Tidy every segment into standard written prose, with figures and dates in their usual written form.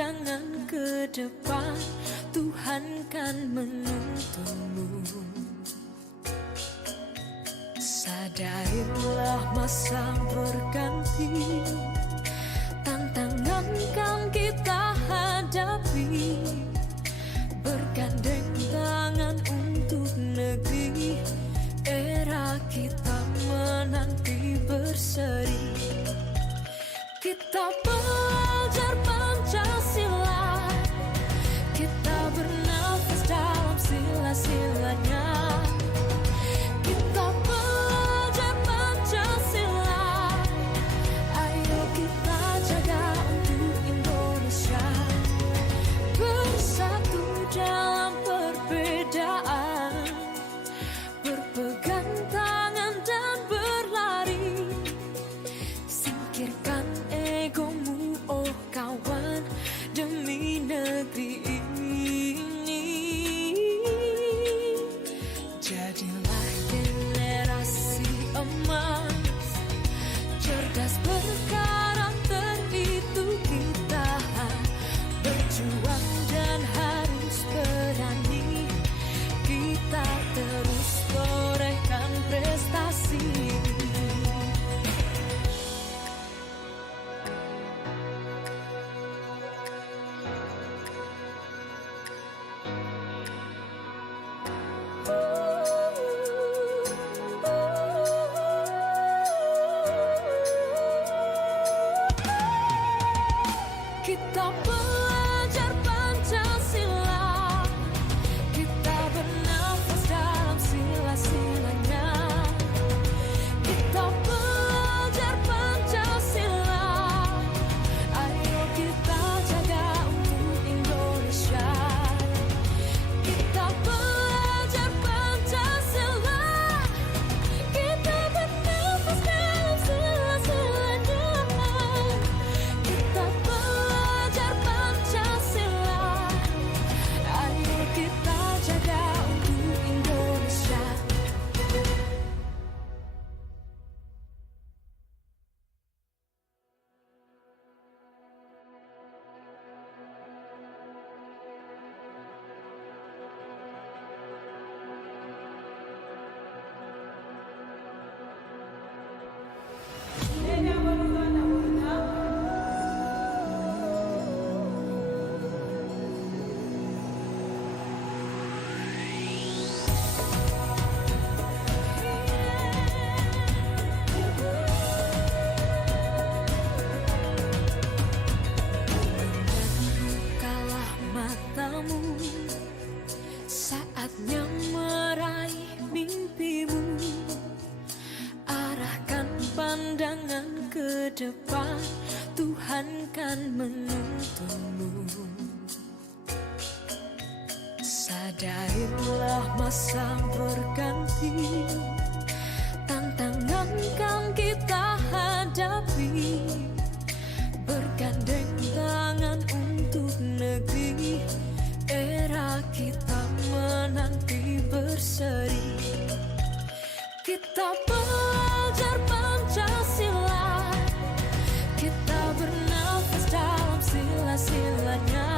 pandangan ke depan, Tuhan kan menuntunmu. Sadarilah masa berganti, tantangan kan kita hadapi, bergandeng tangan untuk negeri, era kita menanti berseri. Kita belajar Pancasila, kita bernafas dalam sila-silanya. Kita belajar Pancasila, ayo kita jaga untuk Indonesia. Bersatu dalam perbedaan, berpegang tangan dan berlari. Singkirkan egomu, oh kawan, demi negeri ini. Jadilah generasi emas, cerdas berkarakter, itu kita. Berjuang dan harus berani, kita terus torehkan prestasi. Kita belajar Pancasila, kita bernafas dalam sila-silanya. Kita belajar Pancasila, ayo kita jaga untuk Indonesia. Kita belajar Pancasila, kita bernafas dalam sila-silanya. Kita belajar Pancasila, ayo kita jaga untuk Indonesia. Bukalah matamu, saatnya meraih mimpimu. Arahkan pandangan ke depan, Tuhan kan menuntunmu. Sadarilah masa berganti, tantangan kan kita hadapi, bergandeng tangan untuk negeri, era kita menanti berseri. Kita belajar Pancasila, kita bernafas dalam sila-silanya.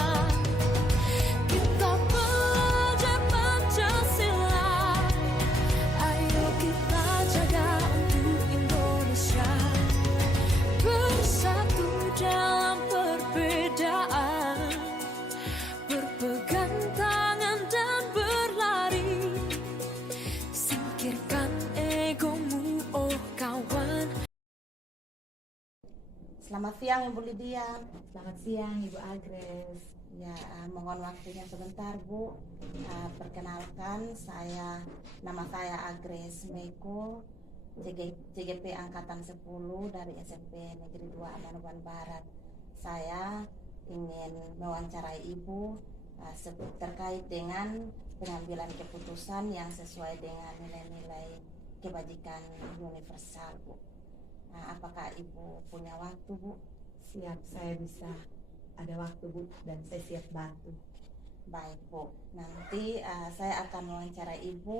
Kita belajar Pancasila, ayo kita jaga untuk Indonesia. Bersatu dalam perbedaan, berpegang tangan dan berlari. Singkirkan egomu, oh kawan. Selamat siang Ibu Lydia. Selamat siang Ibu Agres. Ya, mohon waktunya sebentar Bu. Perkenalkan, nama saya Agres Meiko, CGP Angkatan 10 dari SMP Negeri 2 Amanuban Barat. Saya ingin mewawancarai Ibu terkait dengan pengambilan keputusan yang sesuai dengan nilai-nilai kebajikan universal Bu. Apakah Ibu punya waktu Bu? Siap, saya bisa ada waktu Bu, dan saya siap bantu. Baik Bu, nanti saya akan mewawancarai Ibu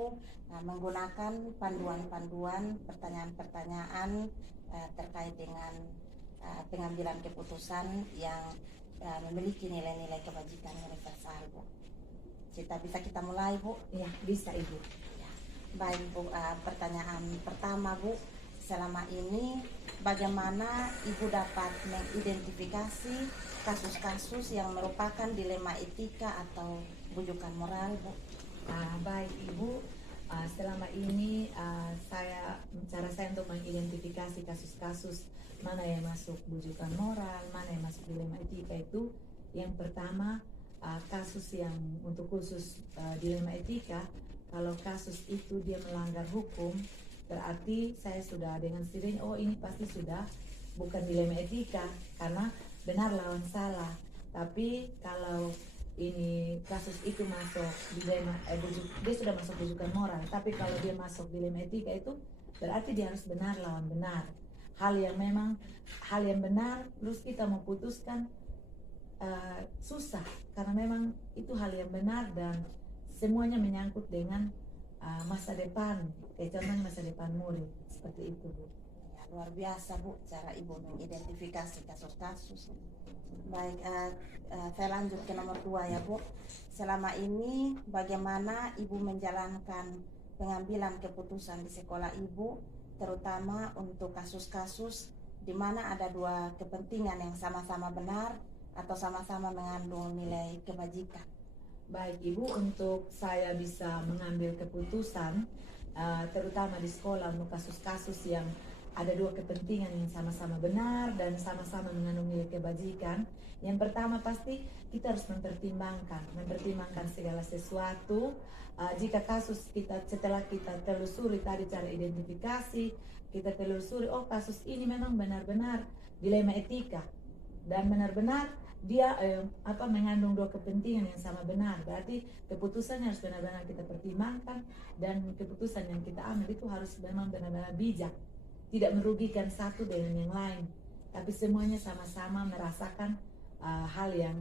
menggunakan panduan-panduan pertanyaan-pertanyaan terkait dengan pengambilan keputusan yang memiliki nilai-nilai kebajikan universal, Bu. Bisa kita mulai, Bu? Ya, bisa Ibu. Ya. Baik, Bu. Pertanyaan pertama, Bu. Selama ini bagaimana Ibu dapat mengidentifikasi kasus-kasus yang merupakan dilema etika atau bujukan moral, Bu? Baik Ibu, selama ini cara saya untuk mengidentifikasi kasus-kasus mana yang masuk bujukan moral, mana yang masuk dilema etika itu, yang pertama kasus yang untuk khusus dilema etika, kalau kasus itu dia melanggar hukum, berarti saya sudah dengan sendirinya, oh ini pasti sudah bukan dilema etika karena benar lawan salah. Tapi kalau ini kasus itu masuk dilema dia sudah masuk bujukan moral, tapi kalau dia masuk dilema etika itu berarti dia harus benar lawan benar. Hal yang benar terus kita mau putuskan susah karena memang itu hal yang benar dan semuanya menyangkut dengan masa depan, kayak contohnya masa depan murid, seperti itu, Bu. Ya, luar biasa, Bu, cara Ibu mengidentifikasi kasus-kasus. Baik, saya lanjut ke nomor 2 ya, Bu. Selama ini bagaimana Ibu menjalankan pengambilan keputusan di sekolah Ibu, terutama untuk kasus-kasus di mana ada dua kepentingan yang sama-sama benar atau sama-sama mengandung nilai kebajikan? Baik Ibu, untuk saya bisa mengambil keputusan terutama di sekolah untuk kasus-kasus yang ada dua kepentingan yang sama-sama benar dan sama-sama mengandung nilai kebajikan. Yang pertama pasti kita harus mempertimbangkan segala sesuatu. Jika kasus setelah kita telusuri tadi cara identifikasi, kita telusuri, oh kasus ini memang benar-benar dilema etika dan benar-benar dia mengandung dua kepentingan yang sama benar, berarti keputusannya harus benar-benar kita pertimbangkan dan keputusan yang kita ambil itu harus memang benar-benar bijak, tidak merugikan satu dengan yang lain, tapi semuanya sama-sama merasakan hal yang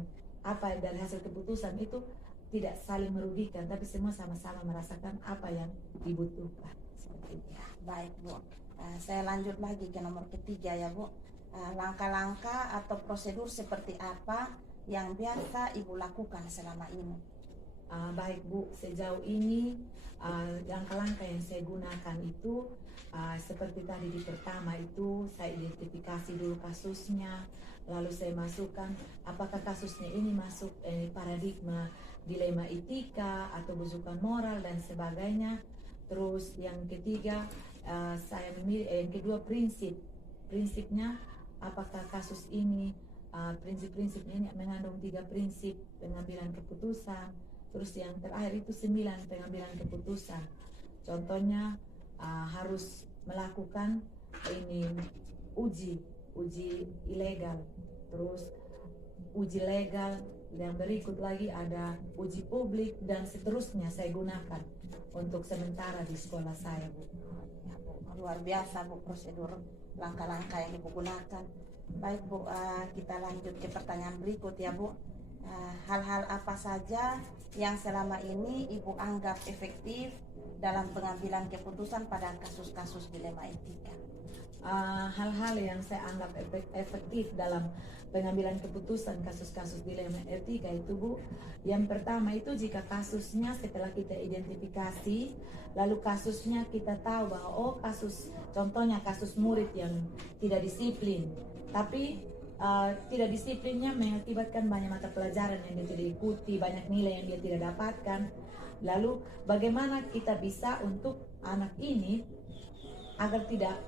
dari hasil keputusan itu tidak saling merugikan, tapi semua sama-sama merasakan apa yang dibutuhkan. Seperti itu. Ya, baik, Bu. Saya lanjut lagi ke nomor ketiga ya, Bu. Langkah-langkah atau prosedur seperti apa yang biasa Ibu lakukan selama ini? Baik Bu, sejauh ini langkah-langkah yang saya gunakan itu seperti tadi di pertama itu saya identifikasi dulu kasusnya, lalu saya masukkan apakah kasusnya ini masuk paradigma dilema etika atau bujukan moral dan sebagainya. Terus yang ketiga saya memilih yang kedua prinsipnya apakah kasus ini prinsip-prinsipnya ini mengandung 3 prinsip pengambilan keputusan. Terus yang terakhir itu 9 pengambilan keputusan. Contohnya harus melakukan ini uji ilegal, terus uji legal, yang berikut lagi ada uji publik dan seterusnya saya gunakan untuk sementara di sekolah saya, Bu. Ya, Bu, luar biasa, Bu, prosedur langkah-langkah yang Ibu gunakan. Baik, Bu, kita lanjut ke pertanyaan berikut ya, Bu. Hal-hal apa saja yang selama ini Ibu anggap efektif dalam pengambilan keputusan pada kasus-kasus dilema etika? Hal-hal yang saya anggap efektif dalam pengambilan keputusan kasus-kasus dilema etika itu, Bu, yang pertama itu jika kasusnya setelah kita identifikasi, lalu kasusnya kita tahu bahwa oh contohnya kasus murid yang tidak disiplin, tapi tidak disiplinnya mengakibatkan banyak mata pelajaran yang dia tidak ikuti, banyak nilai yang dia tidak dapatkan. Lalu bagaimana kita bisa untuk anak ini agar tidak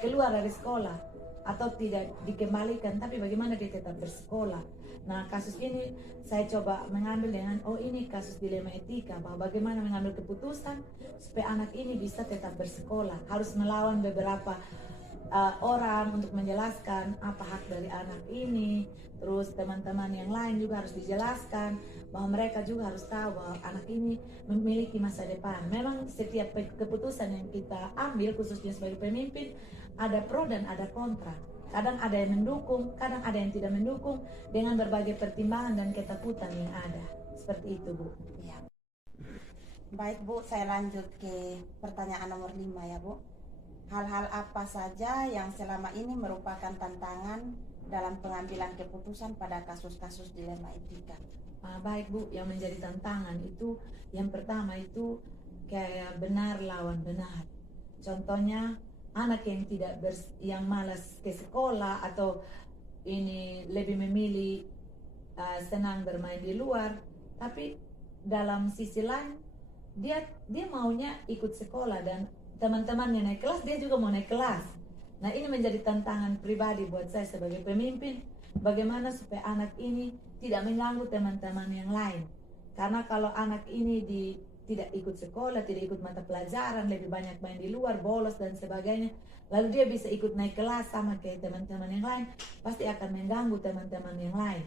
keluar dari sekolah atau tidak dikembalikan, tapi bagaimana dia tetap bersekolah. Nah, kasus ini saya coba mengambil dengan ini kasus dilema etika, bahwa bagaimana mengambil keputusan supaya anak ini bisa tetap bersekolah. Harus melawan beberapa orang untuk menjelaskan apa hak dari anak ini. Terus teman-teman yang lain juga harus dijelaskan bahwa mereka juga harus tahu bahwa anak ini memiliki masa depan. Memang setiap keputusan yang kita ambil khususnya sebagai pemimpin ada pro dan ada kontra. Kadang ada yang mendukung, kadang ada yang tidak mendukung dengan berbagai pertimbangan dan ketakutan yang ada. Seperti itu, Bu. Ya. Baik, Bu, saya lanjut ke pertanyaan nomor 5 ya, Bu. Hal-hal apa saja yang selama ini merupakan tantangan dalam pengambilan keputusan pada kasus-kasus dilema etika. Baik Bu, yang menjadi tantangan itu yang pertama itu kayak benar lawan benar. Contohnya anak yang yang malas ke sekolah atau ini lebih memilih senang bermain di luar, tapi dalam sisi lain dia maunya ikut sekolah dan teman-temannya naik kelas, dia juga mau naik kelas. Nah, ini menjadi tantangan pribadi buat saya sebagai pemimpin, bagaimana supaya anak ini tidak mengganggu teman-teman yang lain. Karena kalau anak ini tidak ikut sekolah, tidak ikut mata pelajaran, lebih banyak main di luar, bolos dan sebagainya, lalu dia bisa ikut naik kelas sama kayak teman-teman yang lain, pasti akan mengganggu teman-teman yang lain.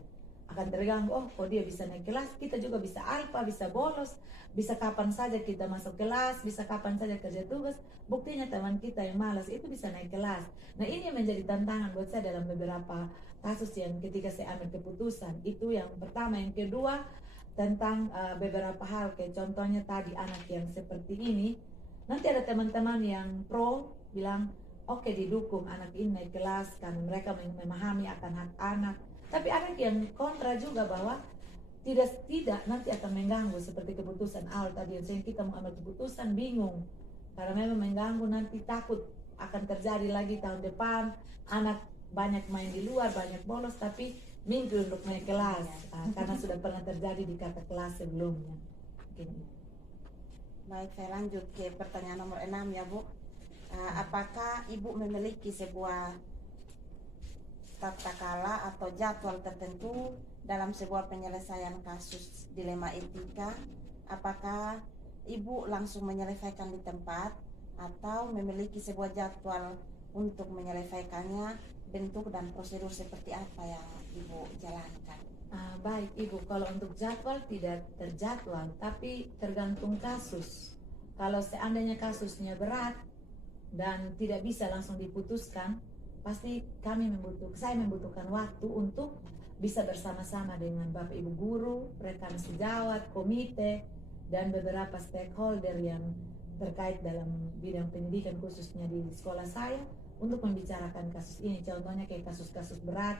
Akan terganggu, oh kok dia bisa naik kelas, kita juga bisa alfa, bisa bolos, bisa kapan saja kita masuk kelas, bisa kapan saja kerja tugas. Buktinya teman kita yang malas itu bisa naik kelas. Nah, ini yang menjadi tantangan buat saya dalam beberapa kasus yang ketika saya ambil keputusan. Itu yang pertama. Yang kedua, tentang beberapa hal, kayak contohnya tadi anak yang seperti ini, nanti ada teman-teman yang pro bilang oke, didukung anak ini naik kelas karena mereka memahami akan hak anak. Tapi ada yang kontra juga bahwa tidak nanti akan mengganggu, seperti keputusan awal tadi yang kita mau ambil keputusan bingung karena memang mengganggu, nanti takut akan terjadi lagi tahun depan anak banyak main di luar, banyak bolos tapi minggu untuk naik kelas karena sudah pernah terjadi di kata kelas sebelumnya. Gini. Baik, saya lanjut ke pertanyaan nomor 6 ya Bu. Apakah Ibu memiliki sebuah tata kala atau jadwal tertentu dalam sebuah penyelesaian kasus dilema etika? Apakah Ibu langsung menyelesaikan di tempat atau memiliki sebuah jadwal untuk menyelesaikannya? Bentuk dan prosedur seperti apa yang Ibu jalankan? Baik Ibu, kalau untuk jadwal tidak terjadwal, tapi tergantung kasus. Kalau seandainya kasusnya berat dan tidak bisa langsung diputuskan, pasti saya membutuhkan waktu untuk bisa bersama-sama dengan Bapak Ibu guru, rekan sejawat, komite, dan beberapa stakeholder yang terkait dalam bidang pendidikan khususnya di sekolah saya untuk membicarakan kasus ini. Contohnya kayak kasus-kasus berat.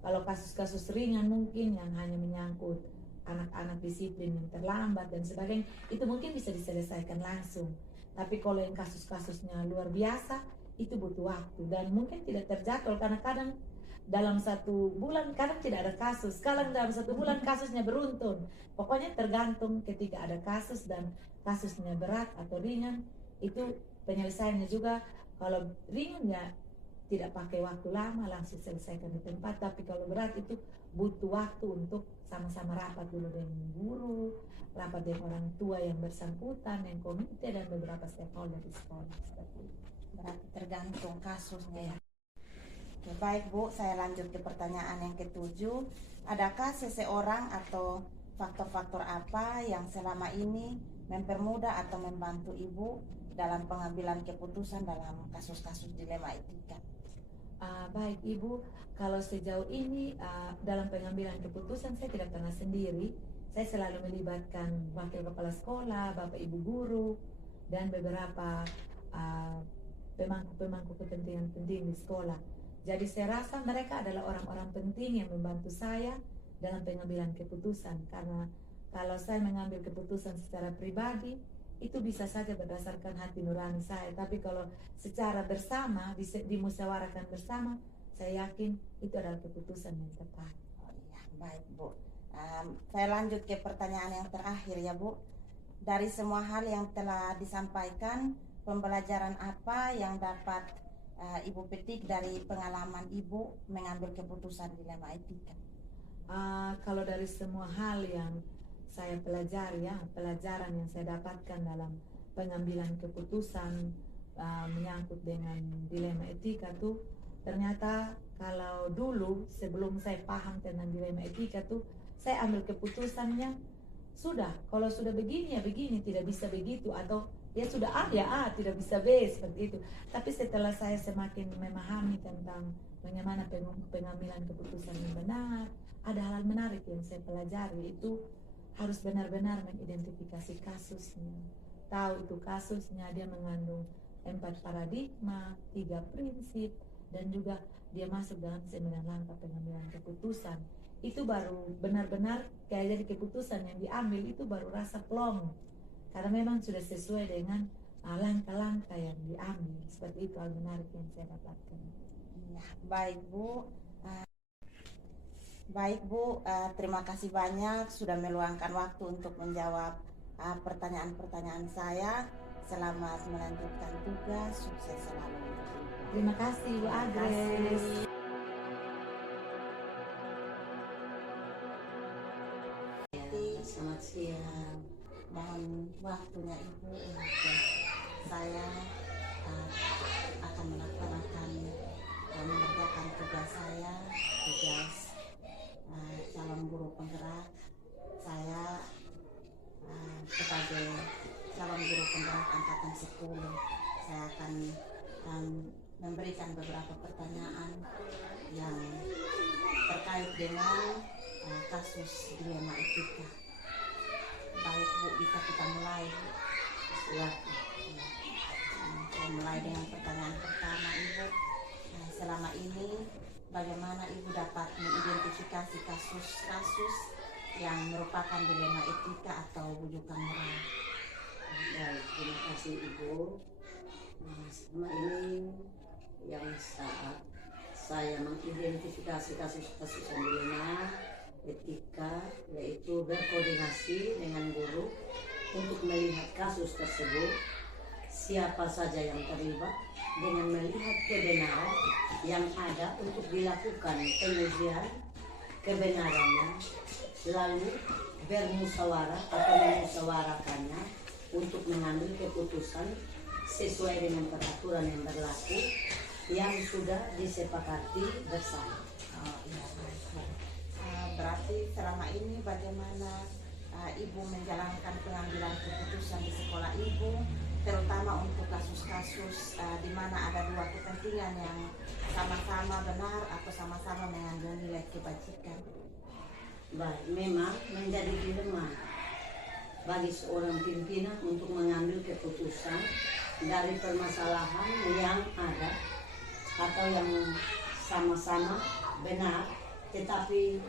Kalau kasus-kasus ringan mungkin yang hanya menyangkut anak-anak disiplin yang terlambat dan sebagainya, itu mungkin bisa diselesaikan langsung. Tapi kalau yang kasus-kasusnya luar biasa, itu butuh waktu dan mungkin tidak terjadwal karena kadang dalam 1 bulan kadang tidak ada kasus, kadang dalam 1 bulan kasusnya beruntun. Pokoknya tergantung ketika ada kasus dan kasusnya berat atau ringan, itu penyelesaiannya juga. Kalau ringan ya tidak pakai waktu lama, langsung selesaikan di tempat. Tapi kalau berat itu butuh waktu untuk sama-sama rapat dulu dengan guru, rapat dengan orang tua yang bersangkutan, yang komite dan beberapa stakeholder di sekolah. Seperti itu. Berarti tergantung kasusnya ya. Oke, baik Bu, saya lanjut ke pertanyaan yang ke-7. Adakah seseorang atau faktor-faktor apa yang selama ini mempermudah atau membantu Ibu dalam pengambilan keputusan dalam kasus-kasus dilema etika? Baik Ibu, kalau sejauh ini dalam pengambilan keputusan saya tidak pernah sendiri. Saya selalu melibatkan wakil kepala sekolah, Bapak Ibu guru, dan beberapa pemangku kepentingan penting di sekolah. Jadi saya rasa mereka adalah orang-orang penting yang membantu saya dalam pengambilan keputusan. Karena kalau saya mengambil keputusan secara pribadi, itu bisa saja berdasarkan hati nurani saya. Tapi kalau secara bersama, dimusyawarahkan bersama, saya yakin itu adalah keputusan yang tepat. Oh iya, baik Bu. Saya lanjut ke pertanyaan yang terakhir ya Bu. Dari semua hal yang telah disampaikan, pembelajaran apa yang dapat Ibu petik dari pengalaman Ibu mengambil keputusan dilema etika? Kalau dari semua hal yang saya pelajari ya, pelajaran yang saya dapatkan dalam pengambilan keputusan menyangkut dengan dilema etika tuh, ternyata kalau dulu sebelum saya paham tentang dilema etika tuh, saya ambil keputusannya sudah, kalau sudah begini ya begini, tidak bisa begitu, atau ya sudah A ya A, tidak bisa B, seperti itu. Tapi setelah saya semakin memahami tentang bagaimana pengambilan keputusan yang benar, ada hal menarik yang saya pelajari. Itu harus benar-benar mengidentifikasi kasusnya, tahu itu kasusnya dia mengandung 4 paradigma, 3 prinsip, dan juga dia masuk dalam 9 langkah pengambilan keputusan, itu baru benar-benar kayak jadi keputusan yang diambil itu baru rasa plong, karena memang sudah sesuai dengan langkah-langkah yang diambil. Seperti itu hal menarik yang saya dapatkan. Ya, baik Bu. Baik Bu, terima kasih banyak sudah meluangkan waktu untuk menjawab pertanyaan-pertanyaan saya. Selamat melanjutkan tugas, sukses selalu. Terima kasih Bu Agnes. Selamat siang. Mohon waktunya Ibu untuk saya akan mengerjakan tugas saya, tugas calon guru penggerak. Saya sebagai calon guru penggerak angkatan 10, saya akan memberikan beberapa pertanyaan yang terkait dengan kasus dilema etika. Baik Bu, bisa kita mulai? Silakan. Saya mulai dengan pertanyaan pertama Ibu. Selama ini bagaimana Ibu dapat mengidentifikasi kasus-kasus yang merupakan dilema etika atau bujukan moral? Baik, terima kasih Ibu. Selama ini yang saat saya mengidentifikasi kasus-kasus yang dilema etika, yaitu berkoordinasi dengan guru untuk melihat kasus tersebut, siapa saja yang terlibat, dengan melihat kebenaran yang ada untuk dilakukan pengujian kebenarannya, lalu bermusyawarah atau memusyawarahkannya untuk mengambil keputusan sesuai dengan peraturan yang berlaku yang sudah disepakati bersama. Berarti selama ini bagaimana Ibu menjalankan pengambilan keputusan di sekolah Ibu, terutama untuk kasus-kasus di mana ada dua kepentingan yang sama-sama benar atau sama-sama mengandung nilai kebajikan? Baik, memang menjadi dilema bagi seorang pimpinan untuk mengambil keputusan dari permasalahan yang ada atau yang sama-sama benar, tetapi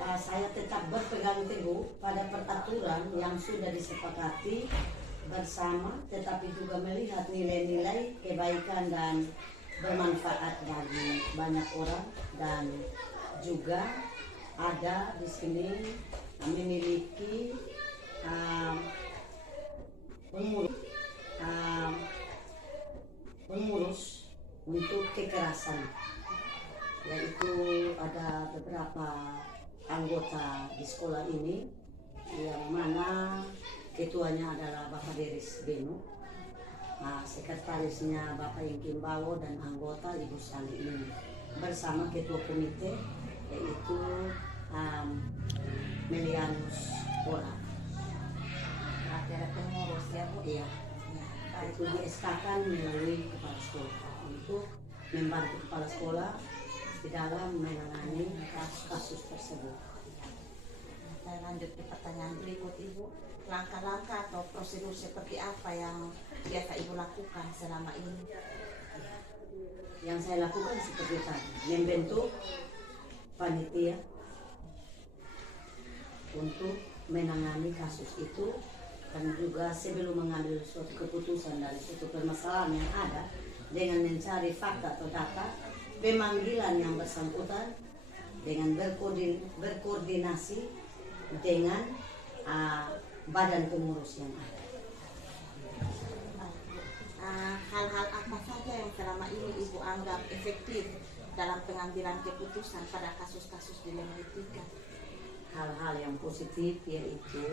saya tetap berpegang teguh pada peraturan yang sudah disepakati bersama, tetapi juga melihat nilai-nilai kebaikan dan bermanfaat bagi banyak orang, dan juga ada di sini memiliki pengurus untuk kekerasan, yaitu ada beberapa anggota di sekolah ini yang mana ketuanya adalah Bapak Deris Beno, sekretarisnya Bapak Yengkim Bawo, dan anggota Ibu Sali ini bersama ketua komite yaitu Melianus Ora. Berarti ada pengurus ya Bu? Iya. Itu di-SK-kan melalui kepala sekolah untuk membantu kepala sekolah di dalam menangani kasus tersebut. Saya lanjut ke pertanyaan berikut Ibu. Langkah-langkah atau prosedur seperti apa yang biasa Ibu lakukan selama ini? Yang saya lakukan seperti tadi, membentuk panitia untuk menangani kasus itu, dan juga sebelum mengambil suatu keputusan dari suatu permasalahan yang ada, dengan mencari fakta atau data, pemanggilan yang bersangkutan dengan berkoordinasi dengan badan pengurus yang ada. Hal-hal apa saja yang selama ini Ibu anggap efektif dalam pengambilan keputusan pada kasus-kasus dilema etika? Hal-hal yang positif yaitu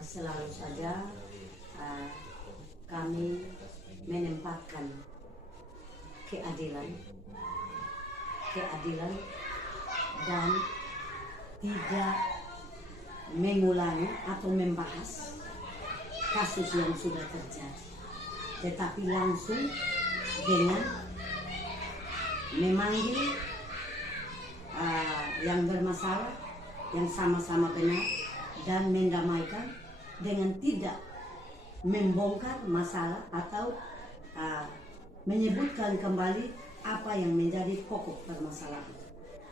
selalu saja kami menempatkan keadilan dan tidak mengulangi atau membahas kasus yang sudah terjadi, tetapi langsung dengan memanggil yang bermasalah, yang sama-sama benar, dan mendamaikan dengan tidak membongkar masalah atau menyebutkan kembali apa yang menjadi pokok permasalahan.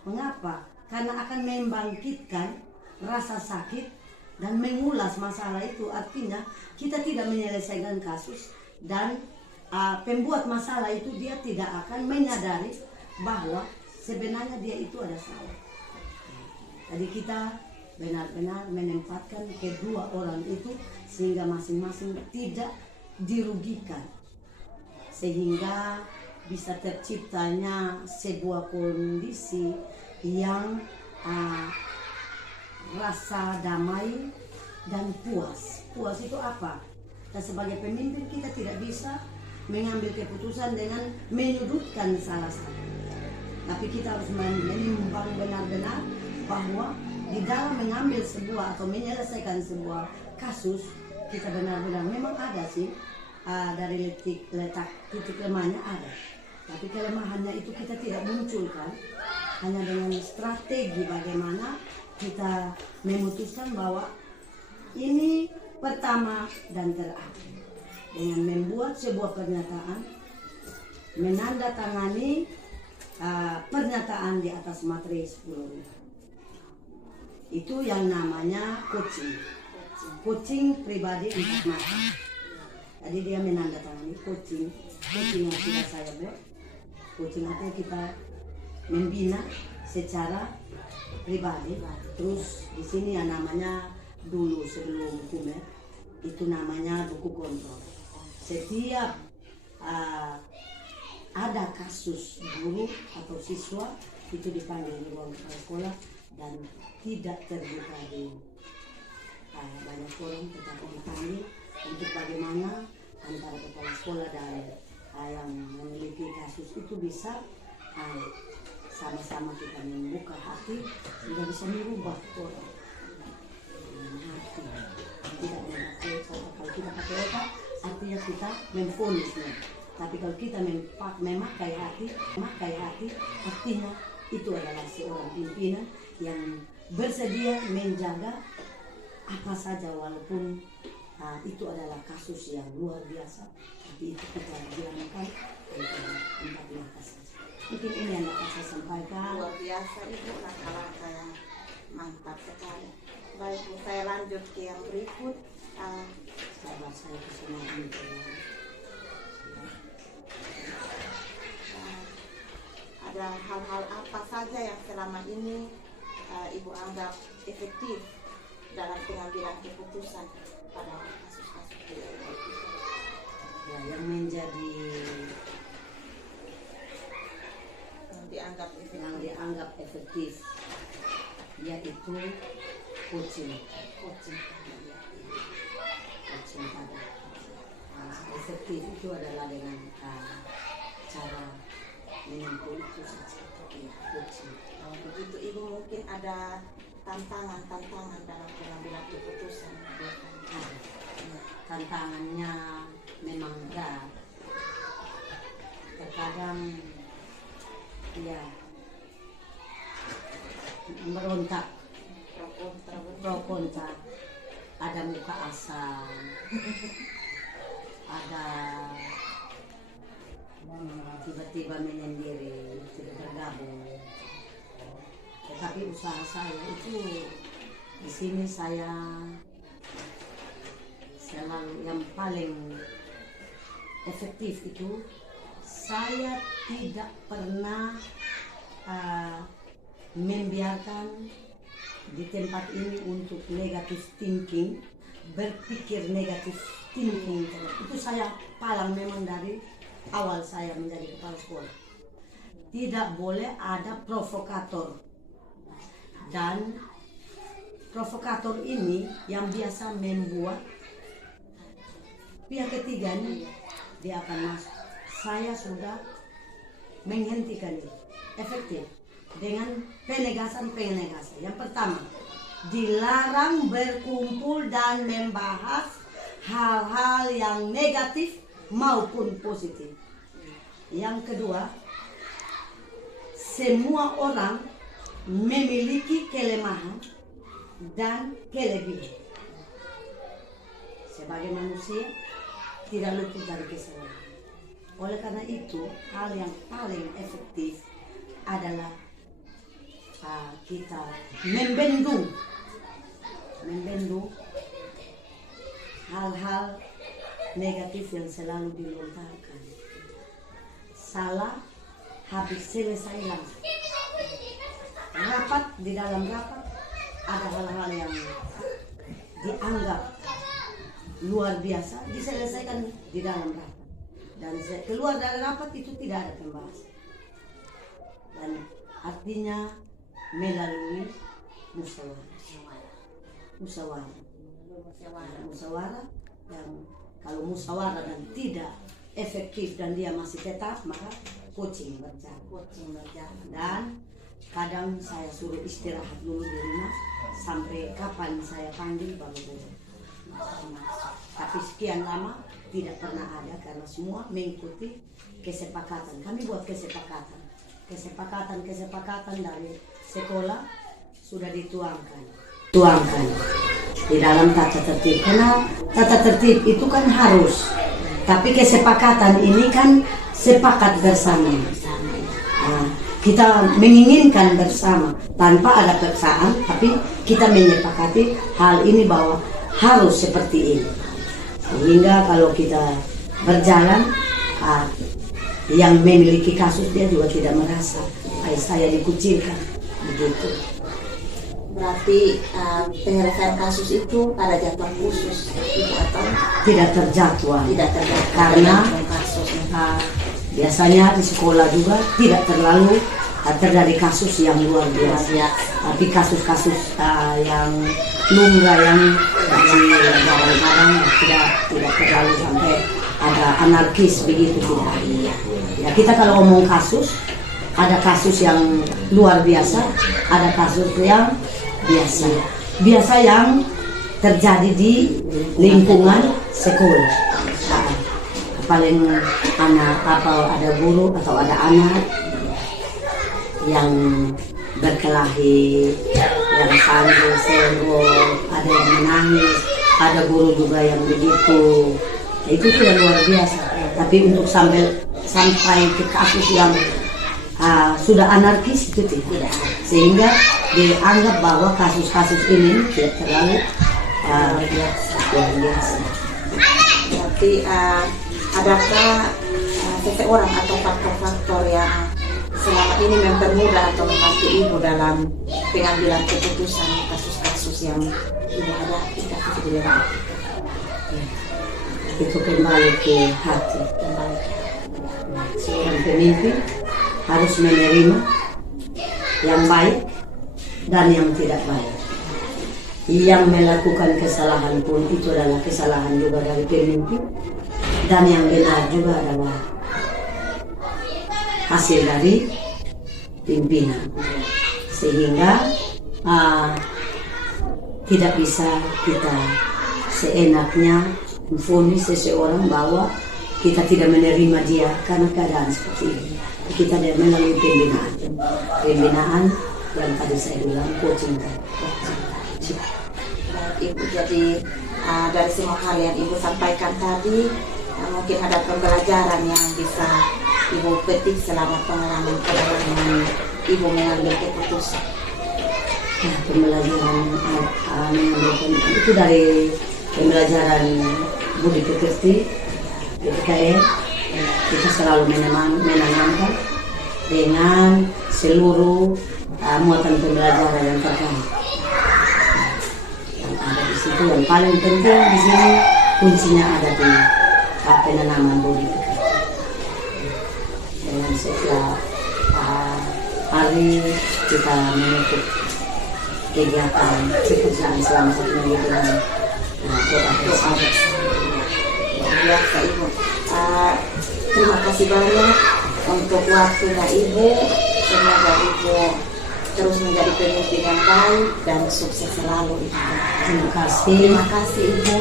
Mengapa? Karena akan membangkitkan rasa sakit dan mengulas masalah itu. Artinya kita tidak menyelesaikan kasus, dan pembuat masalah itu dia tidak akan menyadari bahwa sebenarnya dia itu ada salah. Jadi kita benar-benar menempatkan kedua orang itu sehingga masing-masing tidak dirugikan, sehingga bisa terciptanya sebuah kondisi yang rasa damai dan puas. Puas itu apa? Kita sebagai pemimpin kita tidak bisa mengambil keputusan dengan menyudutkan salah satu, tapi kita harus menimbang benar-benar bahwa di dalam mengambil sebuah atau menyelesaikan sebuah kasus, kita benar-benar memang ada sih dari letak titik lemahnya ada, tapi kelemahannya itu kita tidak munculkan. Hanya dengan strategi bagaimana kita memutuskan bahwa ini pertama dan terakhir, dengan membuat sebuah pernyataan, menandatangani pernyataan di atas materai 10.000. Itu yang namanya coaching pribadi 4 mata. Jadi dia menandatangani coaching yang sudah saya buat. Coaching artinya kita membina secara pribadi. Terus di sini yang namanya dulu sebelum hukum itu namanya buku kontrol. Setiap ada kasus guru atau siswa itu dipanggil di ruang kepala sekolah dan tidak terbuka di banyak forum, tetapi dipanggil untuk bagaimana antara kepala sekolah dan yang memiliki kasus itu bisa sama-sama kita membuka hati sehingga bisa merubah orang. Hati tidak memakai otak. Kalau kita pakai otak artinya kita memfonisnya, tapi kalau kita memakai hati artinya itu adalah seorang pimpinan yang bersedia menjaga apa saja walaupun itu adalah kasus yang luar biasa, tapi itu kita jalankan daripada 4 mata saja. Mungkin ini yang dapat saya sampaikan. Luar biasa Ibu, langkah-langkah yang mantap sekali. Baik Bu, saya lanjut ke yang berikut. Sahabat saya kesenangan itu. Ada hal-hal apa saja yang selama ini Ibu anggap efektif dalam pengambilan keputusan pada kasus-kasus itu? Ya, yang menjadi yang dianggap efektif yaitu coaching pada efektif itu adalah dengan cara menempuh itu saja. Coaching. Begitu Ibu, mungkin ada tantangan dalam pengambilan keputusan. Tantangannya memang berat. Terkadang ya merontak, pro kontra, ada muka asam, ada tiba-tiba menyendiri, tidak bergabung. Tetapi usaha saya itu di sini saya selalu yang paling efektif itu saya tidak pernah membiarkan di tempat ini untuk negatif thinking, berpikir negatif thinking. Itu saya palang memang dari awal saya menjadi kepala sekolah. Tidak boleh ada provokator, dan provokator ini yang biasa membuat pihak ketiga ini dia akan masuk. Saya sudah menghentikan itu efektif dengan penegasan. Yang pertama, dilarang berkumpul dan membahas hal-hal yang negatif maupun positif. Yang kedua, semua orang memiliki kelemahan dan kelebihan. Sebagai manusia tidak luput dari kesalahan. Oleh karena itu, hal yang paling efektif adalah kita membendung hal-hal negatif yang selalu dilontarkan. Salah habis selesai langsung. Rapat, di dalam rapat ada hal-hal yang dianggap luar biasa diselesaikan di dalam rapat, dan keluar dari rapat itu tidak ada pembahasan, dan artinya melalui musyawarah. Dan kalau musyawarah dan tidak efektif dan dia masih tetap, maka coaching berjalan. Dan kadang saya suruh istirahat dulu di rumah sampai kapan saya panggil baru boleh masuk. Tapi sekian lama tidak pernah ada, karena semua mengikuti kesepakatan. Kami buat kesepakatan dari sekolah sudah dituangkan di dalam tata tertib. Karena tata tertib itu kan harus, tapi kesepakatan ini kan sepakat bersama. Kita menginginkan bersama tanpa ada paksaan, tapi kita menyepakati hal ini bahwa harus seperti ini. Sehingga kalau kita berjalan, yang memiliki kasus dia juga tidak merasa saya dikucilkan begitu. Berarti penyelesaian kasus itu ada jadwal khusus atau tidak terjadwal? Tidak terjadwal. Karena biasanya di sekolah juga tidak terlalu terjadi kasus yang luar biasa, tapi kasus-kasus yang lumrah yang kadang-kadang tidak terlalu sampai ada anarkis begitu, tidak. Ya, kita kalau ngomong kasus, ada kasus yang luar biasa, ada kasus yang biasa yang terjadi di lingkungan sekolah. Paling anak atau ada guru atau ada anak yang berkelahi, yang sambil senggol, ada yang menangis, ada guru juga yang begitu. Itu yang luar biasa. Tapi untuk sampai ke kasus yang sudah anarkis itu tidak. Sehingga dianggap bahwa kasus-kasus ini tidak terlalu luar biasa. Berarti adakah seseorang atau faktor-faktor yang selama ini mempermudah atau membantu ibu dalam pengambilan keputusan kasus-kasus yang ibu hadapi, kasus dilewati? Itu kembali ke hati. Seorang pemimpin harus menerima yang baik dan yang tidak baik. Yang melakukan kesalahan pun itu adalah kesalahan juga dari pemimpin, dan yang benar juga adalah hasil dari pimpinan. Sehingga tidak bisa kita seenaknya memvonis seseorang bahwa kita tidak menerima dia karena keadaan seperti ini. Kita dia melalui pembinaan yang tadi saya bilang, coaching. Ibu, jadi dari semua hal yang ibu sampaikan tadi, mungkin ada pembelajaran yang bisa ibu petik selama pengalaman ibu mengambil keputusan. Ya, pembelajaran itu dari pembelajaran budi pekerti ketika kita selalu menanamkan dengan seluruh muatan pembelajaran yang terkait. Yang ada di situ yang paling penting di sini kuncinya ada di penanaman budi pekerti. Dengan setiap hari kita menutup kegiatan pekerjaan selama 1 minggu dengan doa bersama. Biasa ibu. Terima kasih banyak untuk waktunya ibu. Semoga ibu terus menjadi pemimpin yang baik dan sukses selalu ibu. Terima kasih. Terima kasih ibu.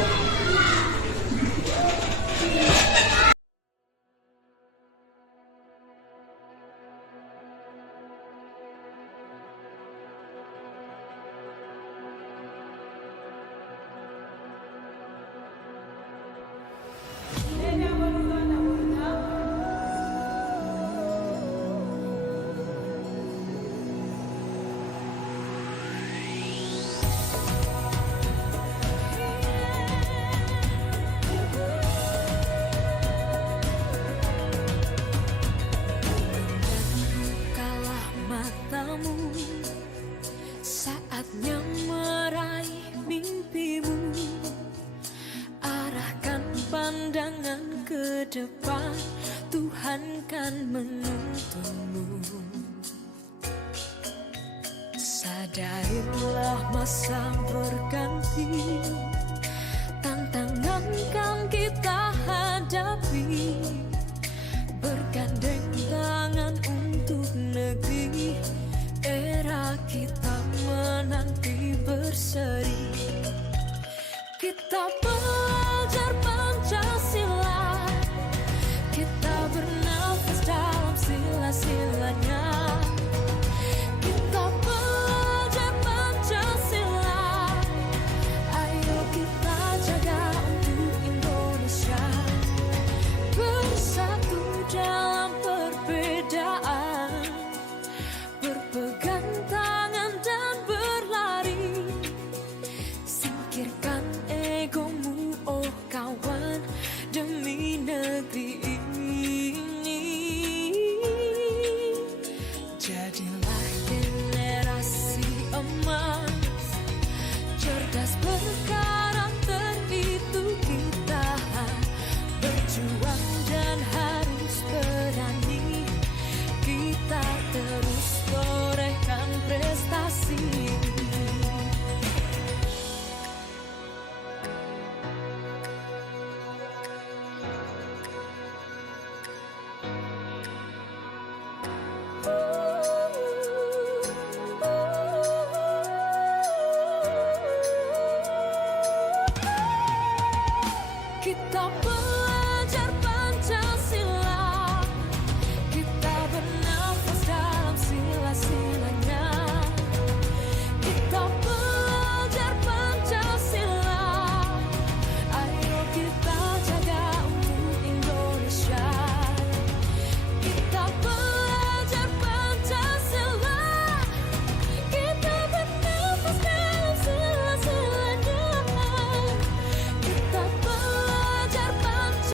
depan, Tuhan kan menuntunmu. Sadarilah masa berganti, tantangan kan kita hadapi, bergandeng tangan untuk negeri, era kita menanti berseri. Kita belajar Pancasila, kita bernafas dalam sila-silanya. Kita belajar Pancasila, ayo kita jaga untuk Indonesia. Bersatu dalam perbedaan, berpegang tangan dan berlari. Singkirkan egomu, oh kawan, demi negeri ini. Jadilah generasi emas, cerdas berkarakter, itu kita. Berjuang dan harus berani, kita terus torehkan prestasi. Kita